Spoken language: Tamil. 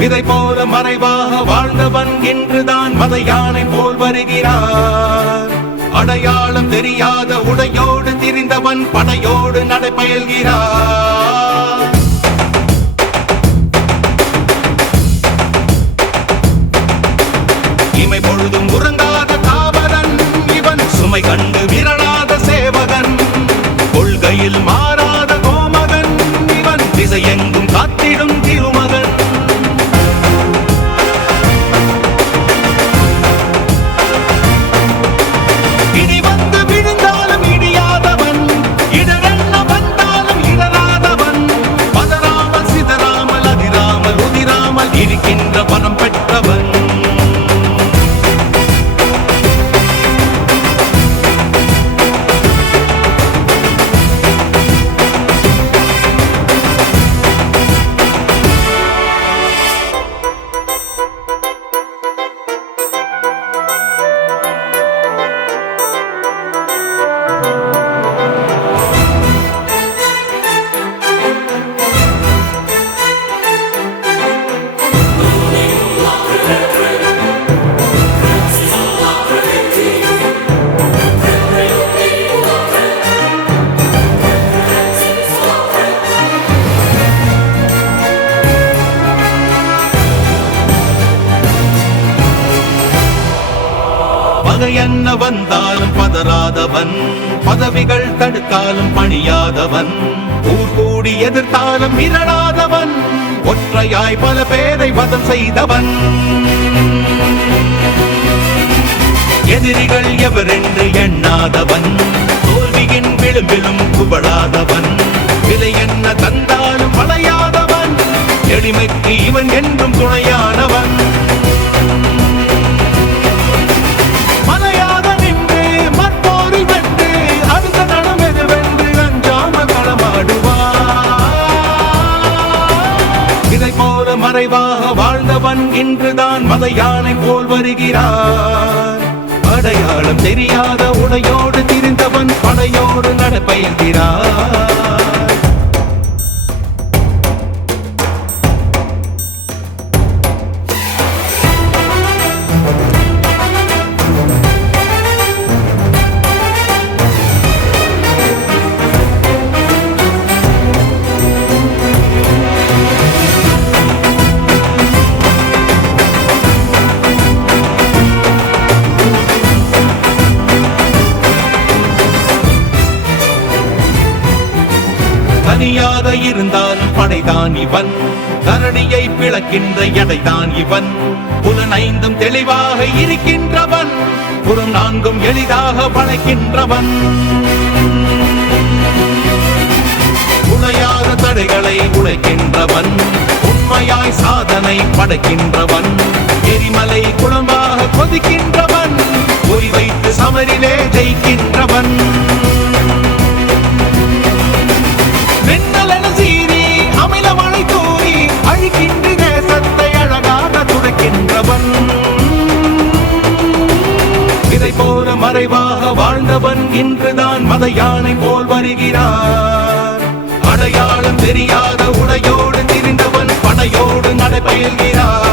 விதை போல மறைவாக வாழ்ந்தவன் இன்றுதான் மத யானை போல் வருகிறார். அடையாளம் தெரியாத உடையோடு திரிந்தவன் படையோடு நடைபயல்கிறார். இமை பொழுதும் உறங்காத காவலன் இவன், சுமை கண்டு விரலாத சேவகன், கொள்கையில் மாறாத கோமகன் இவன், திசையெங்கும் காத்திடும் திருமகன். இடி வந்து விழுந்தாலும் இடியாதவன், இடரென்ன வந்தாலும் இடராதவன், பதறாமல் சிதறாமல் அதிராமல் உதிராமல் இருக்கின்ற பணம் பெற்றவன். பகையென்ன வந்தாலும் பதறாதவன், பதவிகள் தடுத்தாலும் பணியாதவன், ஊர் கூடி எதிர்த்தாலும் மிரளாதவன், ஒற்றையாய் பல பேரை வதம் செய்தவன். எதிரிகள் எவரென்று எண்ணாதவன், தோல்வியின் விளிம்பிலும் குவடாதவன், விலை என்ன தந்தாலும் வளையாதவன், எளிமைக்கு இவன் என்றும் துணையானவன். மறைவாக வாழ்ந்தவன் இன்றுதான் மத யானை போல் வருகிறார். அடையாளம் தெரியாத உடையோடு திரிந்தவன் படையோடு நடைபயல்கிறார். தனியாக இருந்தாலும் படைதான் இவன், தரணியை பிளக்கின்ற எடைதான் இவன், புலனைந்தும் தெளிவாக இருக்கின்றவன், புறம் நான்கும் எளிதாக வளைக்கின்றவன், உடையாத தடைகளை உடைக்கின்றவன், உண்மையாய் சாதனை படைக்கின்றவன், எரிமலை குளமாக கொதிக்கின்றவன், குறி வைத்து சமரிலே ஜெயிக்கின்றவன். மறைவாக வாழ்ந்தவன் இன்றுதான் மத யானை போல் வருகிறார். அடையாளம் தெரியாத உடையோடு திரிந்தவன் படையோடு நடைபயல்கிறார்.